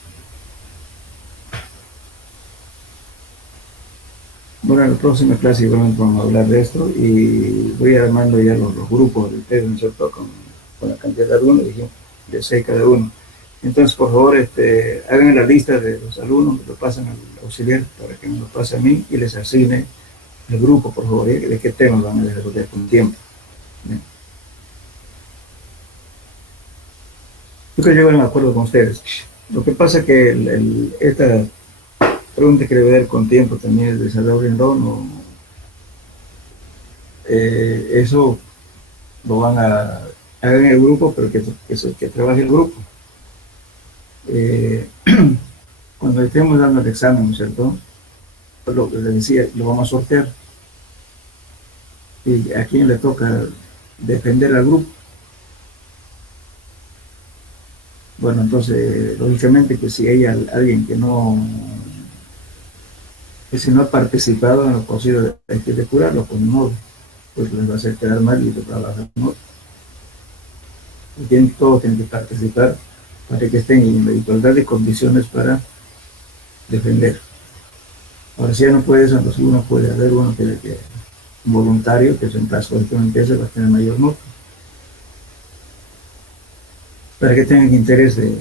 Bueno, en la próxima clase igualmente vamos a hablar de esto y voy armando ya los grupos de ustedes, ¿no es cierto?, con la cantidad de alumnos, de 6 cada uno. Entonces, por favor, hagan la lista de los alumnos, lo pasan al auxiliar para que me lo pase a mí y les asigne el grupo, por favor, de qué temas van a desarrollar con tiempo. Bien. Yo creo que llego de acuerdo con ustedes. Lo que pasa es que esta pregunta que le voy a dar con tiempo también es de Salvador Rendón, o eso lo van a hacer en el grupo, pero que trabaje el grupo. Cuando estemos dando el examen, ¿no es cierto? Lo que les decía, lo vamos a sortear. Y a quién le toca defender al grupo. Bueno, entonces, lógicamente que si hay alguien que si no ha participado en lo posible de curarlo, pues no, pues les va a hacer quedar mal y les va a bajar nota. Todos tienen que participar para que estén en la igualdad de condiciones para defender. Ahora, si ya no puede eso, entonces uno puede haber uno que un voluntario, que es en caso de que no empiece, va a tener mayor nota. Para que tengan interés de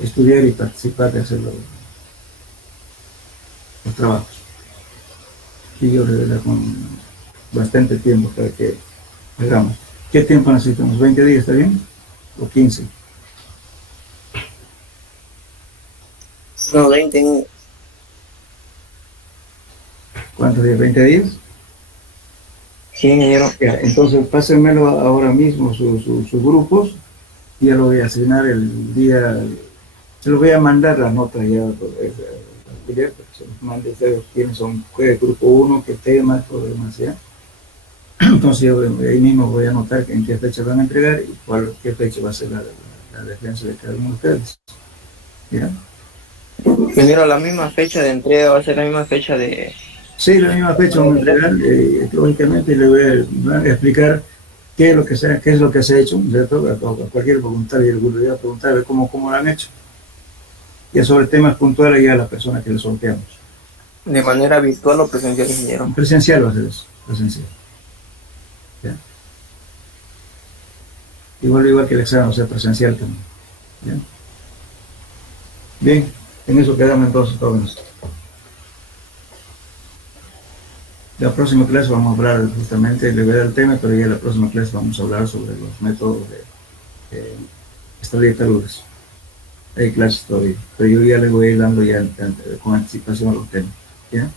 estudiar y participar de hacer los trabajos. Y yo le doy con bastante tiempo para que hagamos. ¿Qué tiempo necesitamos? ¿20 días está bien? ¿O 15? No, 20. ¿Cuántos días? ¿20 días? Sí, ingeniero. Ya, entonces pásenmelo ahora mismo sus grupos y ya lo voy a asignar el día. Se lo voy a mandar las notas ya directo, se los mande ustedes quiénes son, qué grupo 1, qué tema, todo lo demás ya. Entonces yo ahí mismo voy a anotar en qué fecha van a entregar y qué fecha va a ser la defensa de cada uno de ustedes. ¿Ya? Ingeniero, la misma fecha de entrega va a ser la misma fecha de... Sí, la misma fecha vamos a entregar, lógicamente le voy a explicar qué es lo que se ha hecho, ¿cierto? A cualquier voluntario le voy a preguntar a ver cómo lo han hecho. Y sobre temas puntuales ya a la persona que le sorteamos. ¿De manera virtual o presencial, ingeniero? Presencial va a ser eso, presencial. ¿Ya? Igual que el examen, o sea, presencial también. ¿Ya? Bien, en eso quedamos entonces, jóvenes. La próxima clase vamos a hablar justamente, le voy a dar el tema, pero ya en la próxima clase vamos a hablar sobre los métodos de estadía taludes. Hay clases todavía, pero yo ya le voy a ir dando ya con anticipación a los temas. ¿Ya?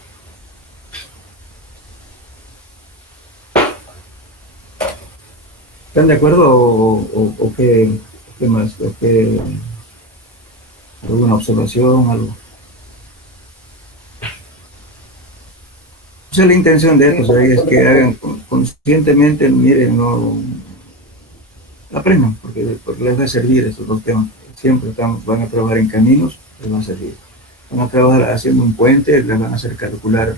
¿Están de acuerdo o qué más? ¿Alguna observación? Algo? O sea, la intención de esto es que hagan conscientemente, miren, no aprendan, porque les va a servir estos dos temas. Siempre van a trabajar en caminos, les va a servir. Van a trabajar haciendo un puente, les van a hacer calcular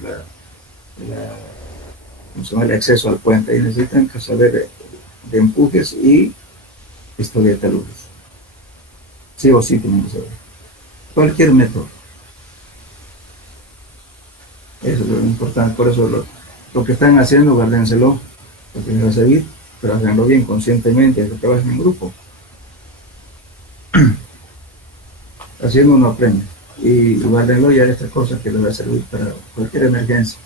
el acceso al puente. Y necesitan saber de empujes y historia de taludes. Sí o sí tienen que saber. Cualquier método. Eso es lo importante. Por eso lo que están haciendo, guárdenselo, porque les va a servir, pero háganlo bien, conscientemente, lo que trabajen en grupo. Haciendo uno aprende. Y guárdenlo ya estas cosas que les va a servir para cualquier emergencia.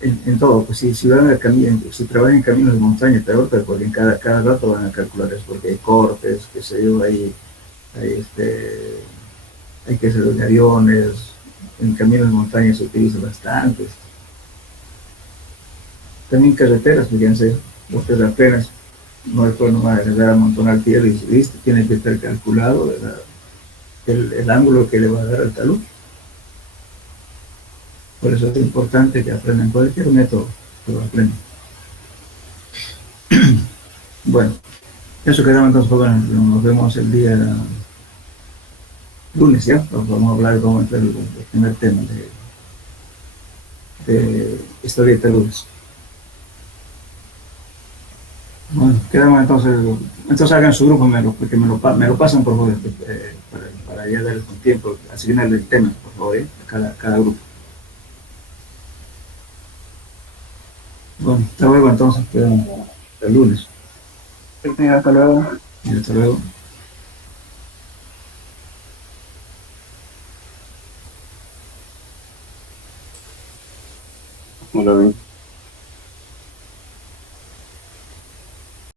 En todo, pues si van al camino, si trabajan en caminos de montaña, peor, pero porque en cada rato van a calcular eso, porque hay cortes, qué sé yo, hay que hacer de aviones, en caminos de montaña se utiliza bastante. También carreteras, fíjense, ustedes apenas no después nomás les da a amontonar tierra y listo, tiene que estar calculado, ¿verdad? El ángulo que le va a dar al talud. Por eso es importante que aprendan cualquier método que lo aprendan. Bueno, eso quedamos entonces, jóvenes. Nos vemos el día lunes, ¿ya? Vamos a hablar, vamos a entrar el primer tema de historia de taludes. Bueno, quedamos entonces hagan su grupo, porque me lo pasan por favor, para ya darles con tiempo, asignarle el tema, por favor, a cada grupo. Bueno, hasta luego entonces, quedamos el lunes. Hasta luego. Y hasta luego. Hola, bien.